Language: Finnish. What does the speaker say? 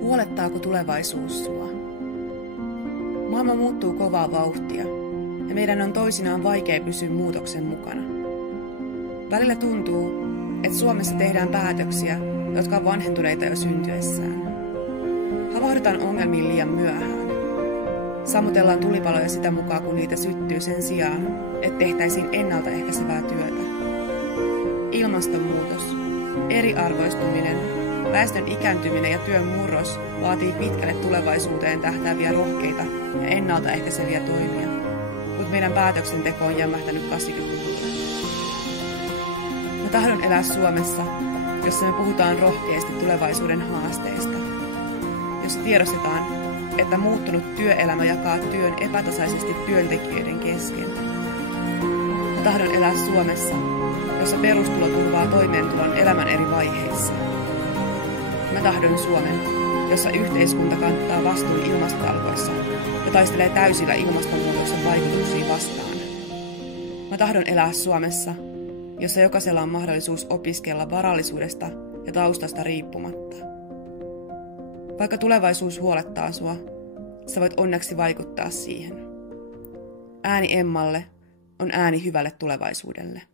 Huolettaako tulevaisuus sua? Maailma muuttuu kovaa vauhtia, ja meidän on toisinaan vaikea pysyä muutoksen mukana. Välillä tuntuu, että Suomessa tehdään päätöksiä, jotka on vanhentuneita jo syntyessään. Havahdutaan ongelmiin liian myöhään. Sammutellaan tulipaloja sitä mukaan, kun niitä syttyy sen sijaan, että tehtäisiin ennaltaehkäisevää työtä. Ilmastonmuutos, eriarvoistuminen, väestön ikääntyminen ja työn murros vaatii pitkälle tulevaisuuteen tähtääviä rohkeita ja ennaltaehkäiseviä toimia, mutta meidän päätöksenteko on jämähtänyt 80-luvulle. Mä tahdon elää Suomessa, jossa me puhutaan rohkeasti tulevaisuuden haasteista, jossa tiedostetaan, että muuttunut työelämä jakaa työn epätasaisesti työntekijöiden kesken. Mä tahdon elää Suomessa, jossa perustulo turvaa toimeentulon elämän eri vaiheissa. Mä tahdon Suomen, jossa yhteiskunta kantaa vastuun ilmastotalkoissa ja taistelee täysillä ilmastonmuutoksen vaikutuksia vastaan. Mä tahdon elää Suomessa, jossa jokaisella on mahdollisuus opiskella varallisuudesta ja taustasta riippumatta. Vaikka tulevaisuus huolettaa sua, sä voit onneksi vaikuttaa siihen. Ääni Emmalle on ääni hyvälle tulevaisuudelle.